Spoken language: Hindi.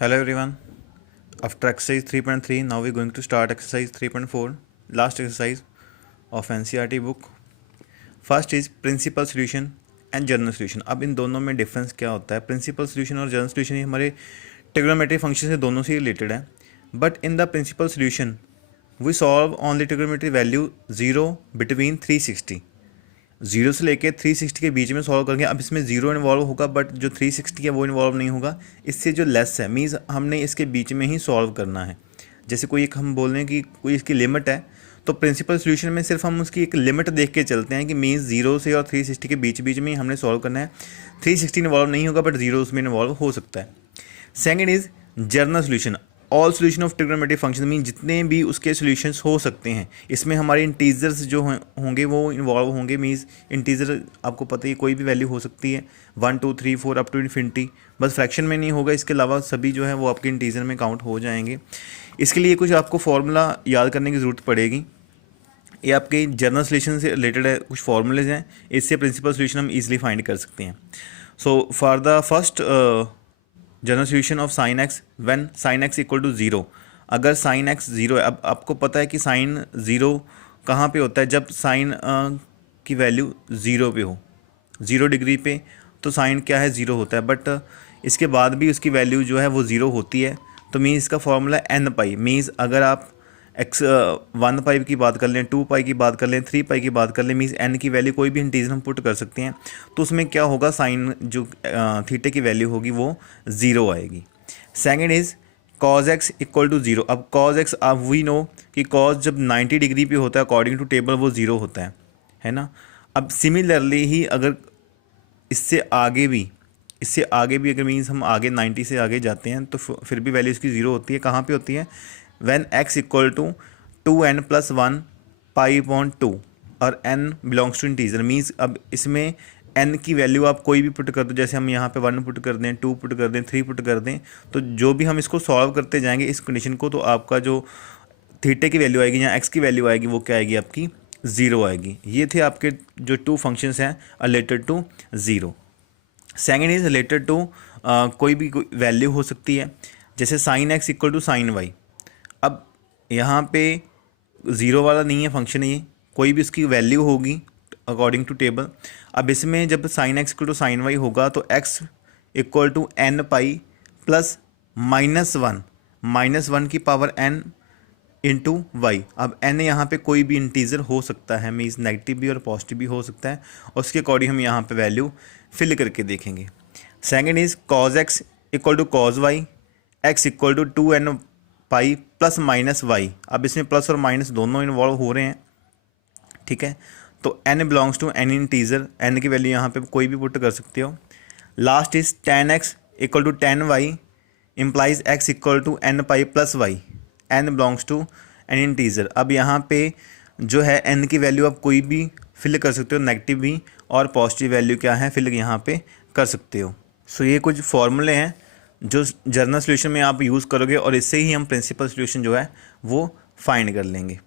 Hello everyone. After exercise 3.3, now we're going to start exercise 3.4, last exercise of NCERT book. First is principal solution and general solution. अब इन दोनों में डिफरेंस क्या होता है? प्रिंसिपल सोल्यूशन और जनरल सोल्यूशन हमारे ट्रिग्नोमेट्री फंक्शन से दोनों से रिलेटेड है. But in the principal solution we solve only trigonometry value 0 between 360. 0 से लेके 360 के बीच में सॉल्व करेंगे. अब इसमें 0 इन्वॉल्व होगा बट जो 360 है वो इन्वॉल्व नहीं होगा. इससे जो लेस है मीन्स हमने इसके बीच में ही सॉल्व करना है. जैसे कोई एक हम बोल रहे हैं कि कोई इसकी लिमिट है, तो प्रिंसिपल सोल्यूशन में सिर्फ हम उसकी एक लिमिट देख के चलते हैं कि मीन्स 0 से और 360 के बीच में ही हमने सॉल्व करना है. 360 इन्वॉल्व नहीं होगा बट 0 उसमें इन्वॉल्व हो सकता है. Second is general solution. All solution of trigonometry function mean जितने भी उसके सोल्यूशंस हो सकते हैं. इसमें हमारे इंटीजर्स जो होंगे वो इन्वॉल्व होंगे. मीन्स इंटीजर आपको पता ही कोई भी वैल्यू हो सकती है 1 2 3 4 अप टू इन्फिनिटी. बस फ्रैक्शन में नहीं होगा, इसके अलावा सभी जो है वो आपके इंटीजर में काउंट हो जाएंगे. इसके लिए कुछ आपको फॉर्मूला याद करने की ज़रूरत पड़ेगी. ये आपके जनरल सोल्यूशन से रिलेटेड है, कुछ फॉर्मूलेज हैं. इससे प्रिंसिपल सोल्यूशन हम ईजिली फाइंड कर सकते हैं. So for the first general solution of sine x when sine x equal to 0. अगर साइन एक्स 0 है, अब आपको पता है कि साइन 0 कहाँ पे होता है? जब साइन की वैल्यू 0 पे हो, 0 डिग्री पे, तो साइन क्या है 0 होता है. बट इसके बाद भी उसकी वैल्यू जो है वो 0 होती है. तो मीन्स इसका फॉर्मूला एन पाई. मीन्स अगर आप एक्स 1 पाई की बात कर लें, 2 पाई की बात कर लें, 3 पाई की बात कर लें, मीन्स एन की वैल्यू कोई भी इंटीजर हम पुट कर सकते हैं. तो उसमें क्या होगा? साइन जो थीटे की वैल्यू होगी वो 0 आएगी. Second is cos x equal to 0. अब कॉज एक्स आप वी नो कि कॉज जब 90 डिग्री पे होता है अकॉर्डिंग टू टेबल वो 0 होता है ना. अब सिमिलरली ही अगर इससे आगे भी अगर मीन्स हम आगे 90 से आगे जाते हैं तो फिर भी वैल्यू इसकी 0 होती है. कहाँ पे होती है? When x equal to 2n plus 1 pi upon 2 और n belongs to integer. Means अब इसमें n की वैल्यू आप कोई भी पुट कर दो. जैसे हम यहाँ पे 1 पुट कर दें, 2 पुट कर दें, 3 पुट कर दें, तो जो भी हम इसको सॉल्व करते जाएंगे इस कंडीशन को, तो आपका जो थीटे की वैल्यू आएगी या x की वैल्यू आएगी वो क्या आएगी? आपकी 0 आएगी. ये थे आपके जो 2 फंक्शंस हैं related to 0. Second is related to कोई भी वैल्यू हो सकती है. जैसे sine x equal to sine y. अब यहाँ पे 0 वाला नहीं है फंक्शन, ये कोई भी उसकी वैल्यू होगी अकॉर्डिंग टू टेबल. अब इसमें जब sine x equal to sine y होगा तो x equal to n pi plus -1 की पावर n इंटू वाई. अब n यहाँ पे कोई भी इंटीजर हो सकता है, मीन्स नेगेटिव भी और पॉजिटिव भी हो सकता है, और उसके अकॉर्डिंग हम यहाँ पे वैल्यू फिल करके देखेंगे. Second is cos x equal to cos y, x equal to 2n pi plus minus y. अब इसमें प्लस और माइनस दोनों इन्वॉल्व हो रहे हैं, ठीक है. तो n belongs to an integer, n की वैल्यू यहाँ पे कोई भी पुट कर सकते हो. Last is tan x equal to tan y implies x equal to n pi plus y. n belongs to an integer. अब यहाँ पे जो है n की वैल्यू आप कोई भी फिल कर सकते हो, नेगेटिव भी और पॉजिटिव वैल्यू क्या है फिल यहाँ पे कर सकते हो. सो ये कुछ फॉर्मूले हैं जो जनरल सोल्यूशन में आप यूज़ करोगे और इससे ही हम प्रिंसिपल सोल्यूशन जो है वो फाइंड कर लेंगे.